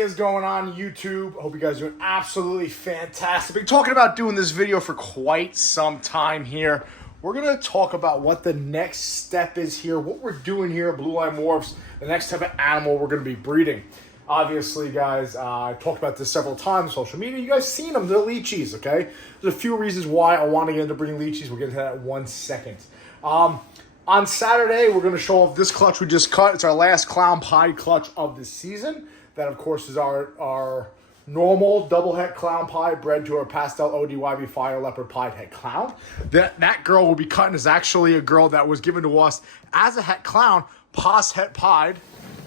is going on YouTube? I hope you guys are doing absolutely fantastic. Been talking about doing this video for quite some time here. We're going to talk about what the next step is here, what we're doing here at Blue Line Morphs, the next type of animal we're going to be breeding. Obviously, guys, I talked about this several times on social media. You guys seen them. They're leachies, okay? There's a few reasons why I want to get into breeding leachies. We'll get into that in 1 second. On Saturday, we're going to show off this clutch we just cut. It's our last clown pied clutch of the season. That, of course, is our normal double het clown pie bred to our pastel ODYB fire leopard pied het clown. That girl we'll be cutting is actually a girl that was given to us as a het clown, pos het pied,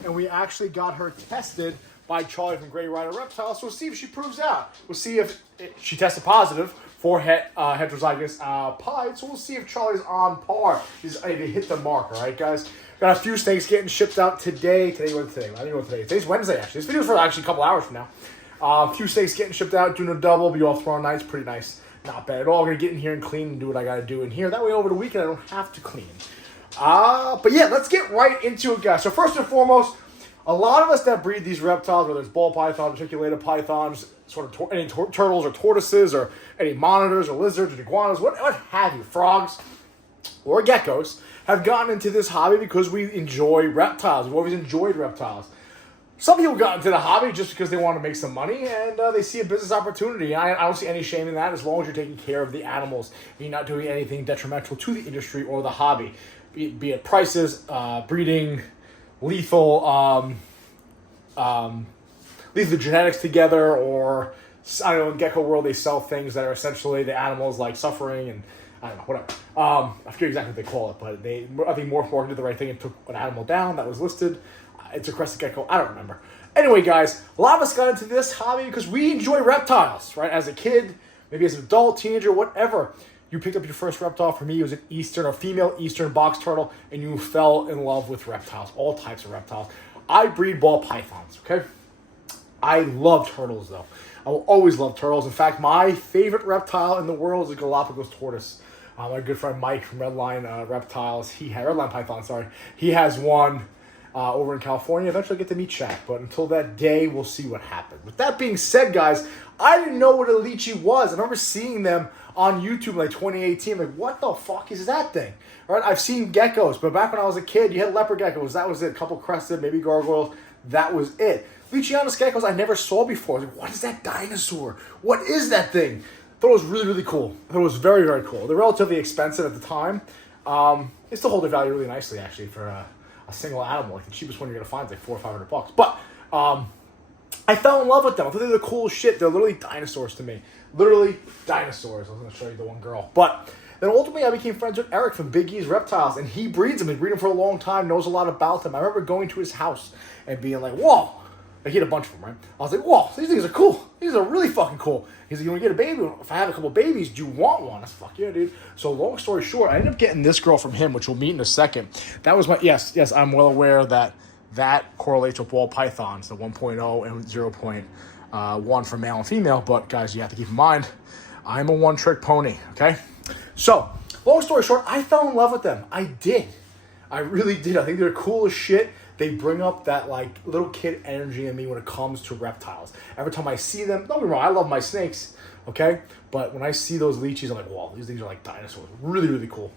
and we actually got her tested by Charlie from Grey Rider Reptiles. So we'll see if she proves out. We'll see if she tested positive for heterozygous pied. So we'll see if Charlie's on par. He's able to hit the mark, all right, guys? Got a few snakes getting shipped out today. I don't know what today is. Today's Wednesday, actually. This video's for actually a couple hours from now. A few snakes getting shipped out, doing a double. Be off tomorrow night. It's pretty nice. Not bad at all. I'm going to get in here and clean and do what I got to do in here. That way over the weekend I don't have to clean. But yeah, let's get right into it, guys. So first and foremost, a lot of us that breed these reptiles, whether it's ball pythons, articulated pythons, sort of any turtles or tortoises, or any monitors or lizards or iguanas, what have you, frogs or geckos, have gotten into this hobby because we enjoy reptiles. We've always enjoyed reptiles. Some people got into the hobby just because they want to make some money and they see a business opportunity. I don't see any shame in that as long as you're taking care of the animals and you're not doing anything detrimental to the industry or the hobby, be it prices, breeding, lethal the genetics together, or I don't know, in gecko world they sell things that are essentially the animals like suffering and I don't know, whatever. I forget exactly what they call it, but I think Morph did the right thing and took an animal down that was listed. It's a crested gecko. I don't remember. Anyway, guys, a lot of us got into this hobby because we enjoy reptiles, right? As a kid, maybe as an adult, teenager, whatever. You picked up your first reptile. For me, it was an eastern or female eastern box turtle, and you fell in love with reptiles, all types of reptiles. I breed ball pythons, okay? I love turtles, though. I will always love turtles. In fact, my favorite reptile in the world is a Galapagos tortoise. My good friend Mike from Redline Reptiles, Redline Python, sorry. He has one over in California. Eventually I'll get to meet Shaq, but until that day, we'll see what happens. With that being said, guys, I didn't know what a leachi was. I remember seeing them on YouTube in like 2018. Like, what the fuck is that thing? All right, I've seen geckos, but back when I was a kid, you had leopard geckos. That was it. A couple crested, maybe gargoyles. That was it. Leachianus geckos I never saw before. I was like, what is that dinosaur? What is that thing? I thought it was really, really cool. I thought it was very, very cool. They're relatively expensive at the time. They still hold their value really nicely, actually, for a single animal. Like the cheapest one you're going to find is like $400 or $500. But I fell in love with them. I thought they were the coolest shit. They're literally dinosaurs to me. Literally dinosaurs. I was going to show you the one girl. But then ultimately I became friends with Eric from Big E's Reptiles, and he breeds them. He's breeding them for a long time, knows a lot about them. I remember going to his house and being like, whoa. Like, he had a bunch of them, right? I was like, whoa, these things are cool. These are really fucking cool. He's like, you want to get a baby? If I have a couple babies, do you want one? I said, fuck yeah, dude. So long story short, I ended up getting this girl from him, which we'll meet in a second. That was my, yes, I'm well aware that correlates with ball pythons, the 1.0 and 0.1 for male and female. But guys, you have to keep in mind, I'm a one-trick pony, okay? So, long story short, I fell in love with them. I did. I really did. I think they're cool as shit. They bring up that, like, little kid energy in me when it comes to reptiles. Every time I see them, don't get me wrong, I love my snakes, okay? But when I see those leachies, I'm like, whoa, these things are like dinosaurs. Really, really cool.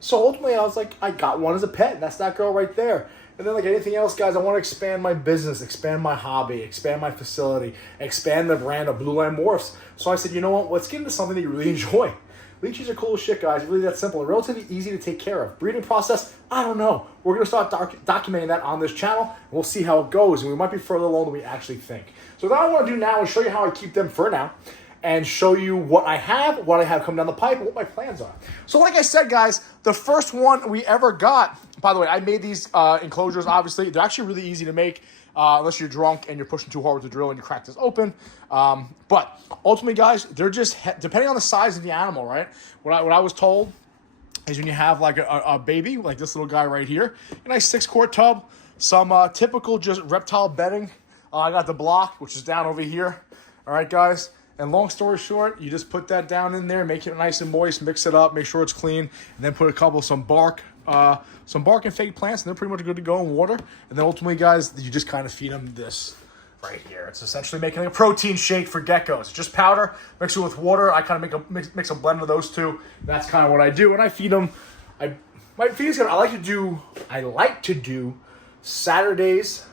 So ultimately, I was like, I got one as a pet. That's that girl right there. And then, like anything else, guys, I want to expand my business, expand my hobby, expand my facility, expand the brand of Blue Line Morphs. So I said, you know what? Let's get into something that you really enjoy. Leachies are cool as shit, guys. Really that simple. They're relatively easy to take care of. Breeding process, I don't know. We're going to start documenting that on this channel. And we'll see how it goes. And we might be further along than we actually think. So what I want to do now is show you how I keep them for now. And show you what I have coming down the pipe, and what my plans are. So like I said, guys, the first one we ever got, by the way, I made these enclosures, obviously. They're actually really easy to make. Unless you're drunk and you're pushing too hard with the drill and you crack this open. But ultimately, guys, they're just, depending on the size of the animal, right? What I was told is when you have like a baby, like this little guy right here, a nice 6-quart tub, some typical just reptile bedding. I got the block, which is down over here. All right, guys. And long story short, you just put that down in there, make it nice and moist, mix it up, make sure it's clean, and then put some bark and fake plants, and they're pretty much good to go in water. And then ultimately, guys, you just kind of feed them this right here. It's essentially making a protein shake for geckos. Just powder, mix it with water. I kind of mix a blend of those two. That's kind of what I do. And I feed them. My feeding schedule, I like to do Saturdays,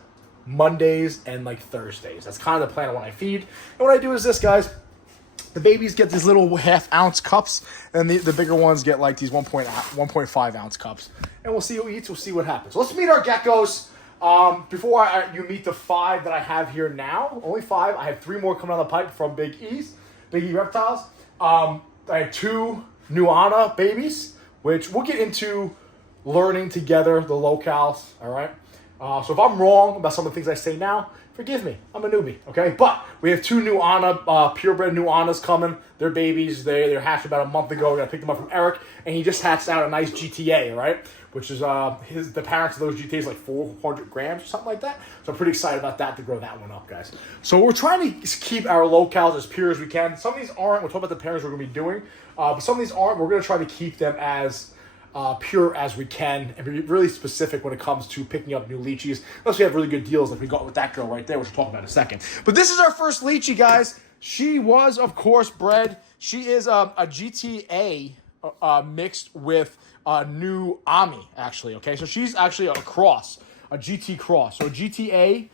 Mondays, and like Thursdays. That's kind of the plan of when I feed. And what I do is this, guys. The babies get these little ½ ounce cups, and the bigger ones get like these 1.5 ounce cups. And we'll see who eats. We'll see what happens. So let's meet our geckos. Before you meet the 5 that I have here now, only 5. I have 3 more coming down the pipe from Big E Reptiles. I have 2 Nuana babies, which we'll get into learning together the locales. All right. So if I'm wrong about some of the things I say now, forgive me. I'm a newbie, okay? But we have 2 Nuana, purebred Nuanas coming. They're babies. They're hatched about a month ago. I picked them up from Eric, and he just hatched out a nice GTA, right? Which is the parents of those GTAs like 400 grams or something like that. So I'm pretty excited about that to grow that one up, guys. So we're trying to keep our locales as pure as we can. Some of these aren't. We'll talk about the parents we're going to be doing. But some of these aren't. We're going to try to keep them as pure as we can and be really specific when it comes to picking up new leachies. Unless we have really good deals like we got with that girl right there, which we'll talk about in a second. But this is our first leachie, guys. She was, of course, bred. She is a GTA mixed with a new Ami, actually. Okay, so she's actually a cross, a GT cross. So a GTA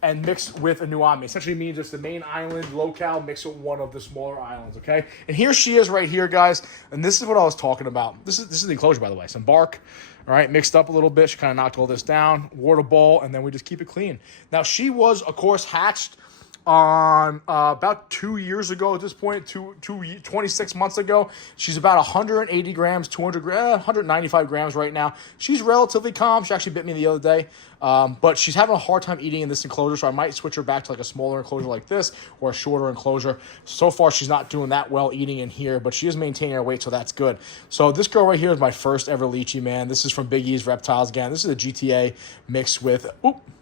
and mixed with a new Ami. Essentially means it's the main island locale mixed with one of the smaller islands, okay? And here she is right here, guys. And this is what I was talking about. This is the enclosure, by the way. Some bark, all right, mixed up a little bit. She kind of knocked all this down, water ball, and then we just keep it clean. Now, she was, of course, hatched on about 2 years ago at this point, 26 months ago. She's about 180 grams, 195 grams right now. She's relatively calm. She actually bit me the other day, but she's having a hard time eating in this enclosure, so I might switch her back to like a smaller enclosure like this or a shorter enclosure. So far, she's not doing that well eating in here, but she is maintaining her weight, so that's good. So this girl right here is my first ever leachie, man. This is from Big E's Reptiles. Again, this is a GTA mixed with,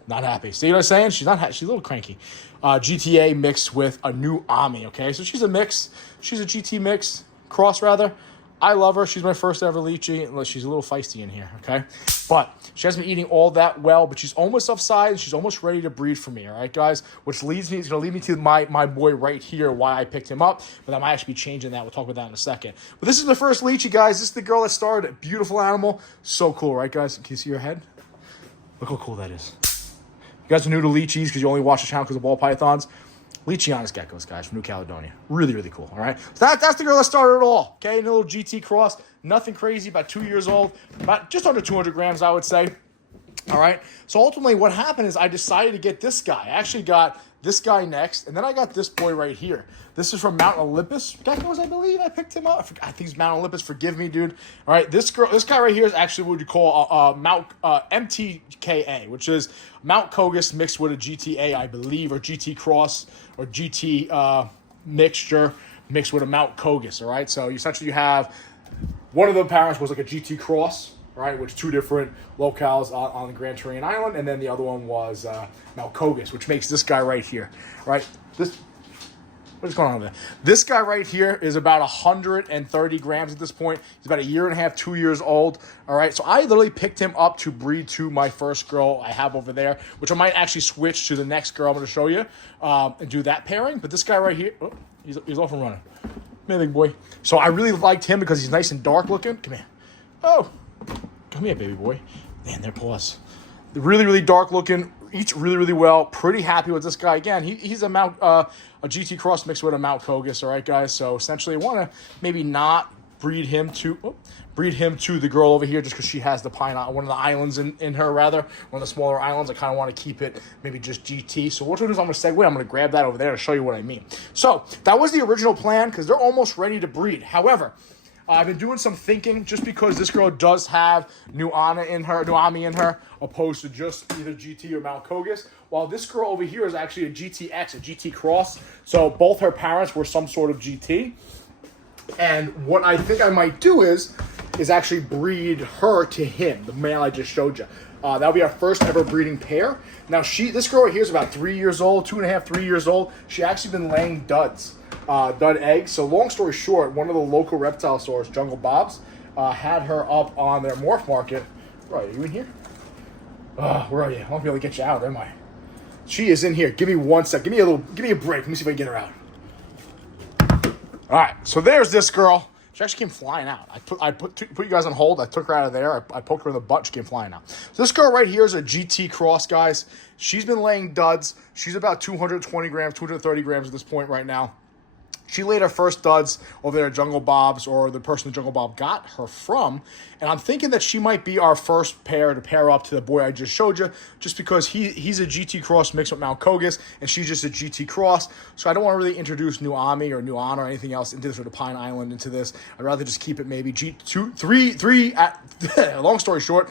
not happy. See what I'm saying? She's not happy. She's a little cranky. GTA mixed with a new Ami, okay? So she's a mix. She's a GT mix, cross rather. I love her. She's my first ever leachie. Unless she's a little feisty in here, okay? But she hasn't been eating all that well, but she's almost of size. She's almost ready to breed for me, all right, guys? Which leads me, it's going to lead me to my boy right here, why I picked him up. But I might actually be changing that. We'll talk about that in a second. But this is the first leachie, guys. This is the girl that started. Beautiful animal. So cool, right, guys? Can you see her head? Look how cool that is. You guys are new to leachies because you only watch the channel because of ball pythons. Leachianus geckos, guys, from New Caledonia. Really, really cool, all right? So that's the girl that started it all, okay? A little GT cross. Nothing crazy, about 2 years old. About just under 200 grams, I would say. All right? So ultimately what happened is I decided to get this guy. I actually got this guy next, and then I got this boy right here. This is from Mount Olympus geckos, I believe. I picked him up. I think he's Mount Olympus. Forgive me, dude. All right, this guy right here is actually what you call Mount MTKA, which is Mount Kogus mixed with a GTA, I believe, or GT cross or GT mixture mixed with a Mount Kogus. All right, so essentially you have one of the parents was like a GT cross, right, which 2 different locales on the Grand Terrain Island, and then the other one was Mount Kogus, which makes this guy right here, right? What is going on there? This guy right here is about 130 grams at this point. He's about 1.5 years, 2 years old. All right, so I literally picked him up to breed to my first girl I have over there, which I might actually switch to the next girl I'm going to show you and do that pairing. But this guy right here, he's off and running. Come here, big boy. So I really liked him because he's nice and dark looking. Come here. Oh, come here, baby boy. Man, their paws. They're really, really dark looking. Eats really, really well. Pretty happy with this guy. Again, he's a GT cross mixed with a Mount Kogus. All right, guys. So essentially, I want to maybe not breed him to the girl over here just because she has the one of the islands in her, rather one of the smaller islands. I kind of want to keep it maybe just GT. So what I'm going to do is I'm going to segue. I'm going to grab that over there to show you what I mean. So that was the original plan because they're almost ready to breed. However, I've been doing some thinking just because this girl does have new Ami in her, opposed to just either GT or Mount Kogus. While this girl over here is actually a GTX, a GT cross. So both her parents were some sort of GT. And what I think I might do is actually breed her to him, the male I just showed you. That'll be our first ever breeding pair. Now this girl right here is about 3 years old, 2.5, 3 years old. She actually been laying dud eggs. So long story short, one of the local reptile stores, Jungle Bob's, had her up on their morph market. Where are you in here? Where are you? I won't be able to get you out, am I? She is in here. Give me 1 sec. Give me a break. Let me see if I can get her out. All right, so there's this girl. She actually came flying out. I put you guys on hold. I took her out of there. I poked her in the butt. She came flying out. So this girl right here is a GT cross, guys. She's been laying duds. She's about 220 grams, 230 grams at this point right now. She laid her first duds over there at Jungle Bob's, or the person that Jungle Bob got her from. And I'm thinking that she might be our first pair to pair up to the boy I just showed you, just because he's a GT Cross mixed with Mount Kogus, and she's just a GT Cross. So I don't want to really introduce New Ami or New Honor or anything else into this, or the Pine Island into this. I'd rather just keep it maybe three at, long story short,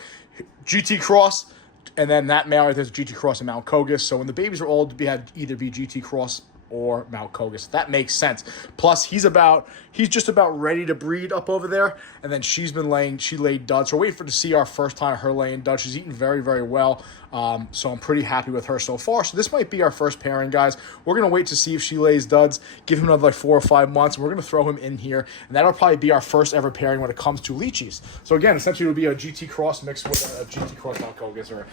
GT Cross, and then that male right there's GT Cross and Mount Kogus. So when the babies are old, we had either be GT Cross or Mount Kogus. That makes sense. Plus, he's just about ready to breed up over there. And then she laid duds. So we're waiting to see our first time her laying duds. She's eating very, very well. So I'm pretty happy with her so far. So this might be our first pairing, guys. We're going to wait to see if she lays duds, give him another like 4 or 5 months. And we're going to throw him in here. And that'll probably be our first ever pairing when it comes to leachies. So again, essentially it would be a GT Cross mixed with a GT Cross Mount Kogus, or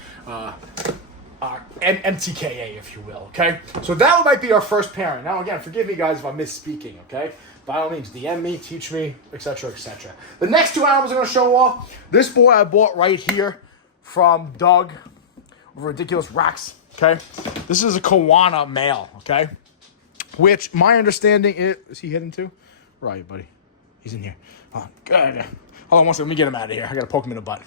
MTKA, if you will, okay? So that might be our first pairing. Now, again, forgive me, guys, if I'm misspeaking, okay? By all means, DM me, teach me, etc., etc. The next 2 animals I'm going to show off, this boy I bought right here from Doug, Ridiculous Racks, okay? This is a Kawana male, okay? Which, my understanding is he hidden too? Where are you, buddy? He's in here. Oh, good. Hold on one second, let me get him out of here. I got to poke him in the butt.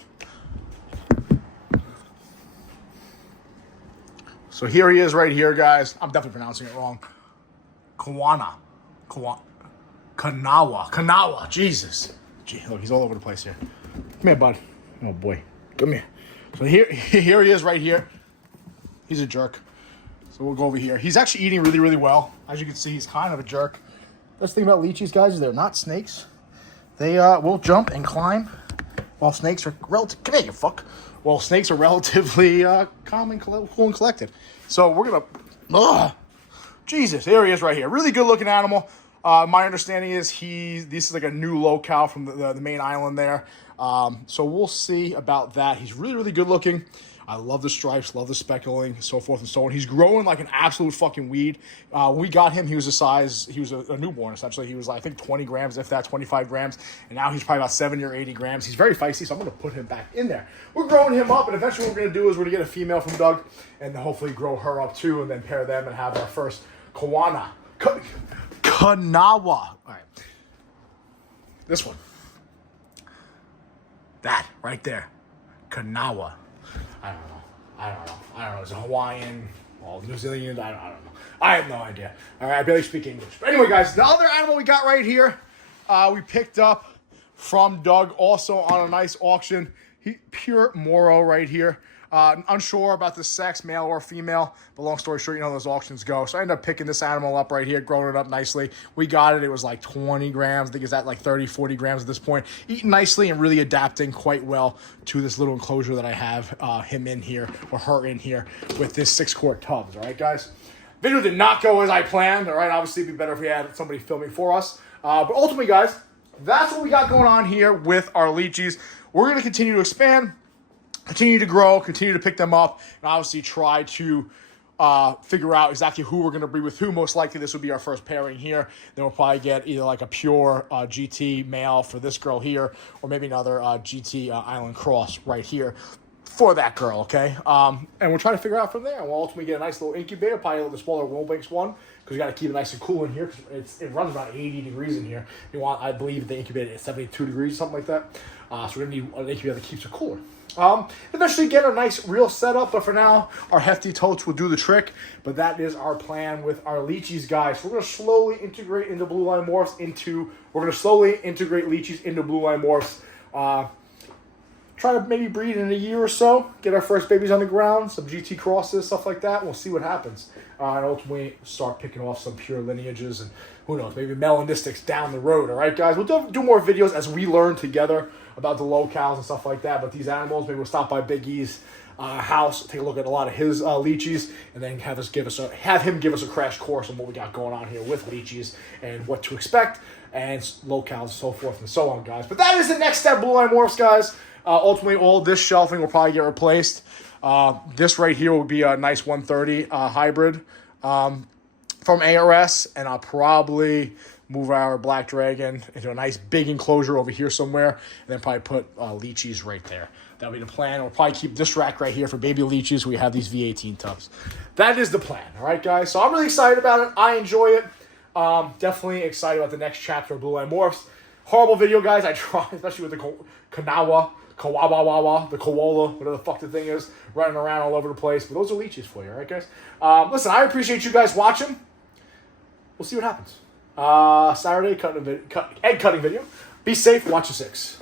So here he is right here, guys. I'm definitely pronouncing it wrong. Kanawa. Jesus. Gee, look, he's all over the place here. Come here, bud. Oh, boy. Come here. So here he is right here. He's a jerk. So we'll go over here. He's actually eating really, really well. As you can see, he's kind of a jerk. That's the thing about leechies, guys, is they're not snakes. They will jump and climb, while snakes are relative. Come here, you fuck. Well, snakes are relatively calm and cool and collected. So we're going to... Jesus, there he is right here. Really good-looking animal. My understanding is this is like a new locale from the main island there. So we'll see about that. He's really, really good-looking. I love the stripes, love the speckling, so forth and so on. He's growing like an absolute fucking weed. When we got him, he was a newborn, essentially. He was, I think, 20 grams, if that, 25 grams. And now he's probably about 70 or 80 grams. He's very feisty, so I'm going to put him back in there. We're growing him up, and eventually what we're going to do is we're going to get a female from Doug and hopefully grow her up too, and then pair them and have our first Kanawa. All right. This one. That right there. Kanawa. I don't know. It's a Hawaiian, well, New Zealand. I don't know. I have no idea. All right, I barely speak English. But anyway, guys, the other animal we got right here, we picked up from Doug, also on a nice auction. Pure Moro right here. Unsure about the sex, male or female, but long story short, you know how those auctions go. So I ended up picking this animal up right here, growing it up nicely. We got it. It was like 20 grams. I think it's at like 30, 40 grams at this point. Eating nicely and really adapting quite well to this little enclosure that I have him in here, or her in here, with this 6-quart tubs. All right, guys? Video did not go as I planned. All right, obviously it'd be better if we had somebody filming for us. But ultimately, guys, that's what we got going on here with our leechies. We're going to continue to expand, continue to grow, continue to pick them up, and obviously try to figure out exactly who we're going to breed with who. Most likely this will be our first pairing here. Then we'll probably get either like a pure GT male for this girl here, or maybe another GT Island Cross right here for that girl, okay? And we'll try to figure out from there. And we'll ultimately get a nice little incubator, probably a little smaller Wilbanks one, because we got to keep it nice and cool in here, because it runs about 80 degrees in here. You want, I believe, the incubator at 72 degrees, something like that. So we're going to need an incubator that keeps it cooler. Eventually get a nice real setup, but for now, our hefty totes will do the trick. But that is our plan with our leechies, guys. We're going to slowly integrate into Blue Line Morphs we're going to slowly integrate leechies into Blue Line Morphs. Try to maybe breed in a year or so, get our first babies on the ground, some GT crosses, stuff like that. We'll see what happens. And ultimately start picking off some pure lineages and who knows, maybe melanistics down the road. All right, guys? We'll do more videos as we learn together about the locales and stuff like that. But these animals, maybe we'll stop by Big E's house, take a look at a lot of his leechies, and then have him give us a crash course on what we got going on here with leechies and what to expect and locales and so forth and so on, guys. But that is the next step, Blue Line Morphs, guys. Ultimately, all this shelving will probably get replaced. This right here will be a nice 130 hybrid from ARS, and I'll probably move our Black Dragon into a nice big enclosure over here somewhere, and then probably put leachies right there. That'll be the plan. We'll probably keep this rack right here for baby leachies. We have these V18 tubs. That is the plan. All right, guys. So I'm really excited about it. I enjoy it. Definitely excited about the next chapter of Blue Line Morphs. Horrible video, guys. I tried, especially with the Kawawa, the koala, whatever the fuck the thing is, running around all over the place. But those are leeches for you, all right, guys? Listen, I appreciate you guys watching. We'll see what happens. Saturday, egg cutting video. Be safe. Watch the 6.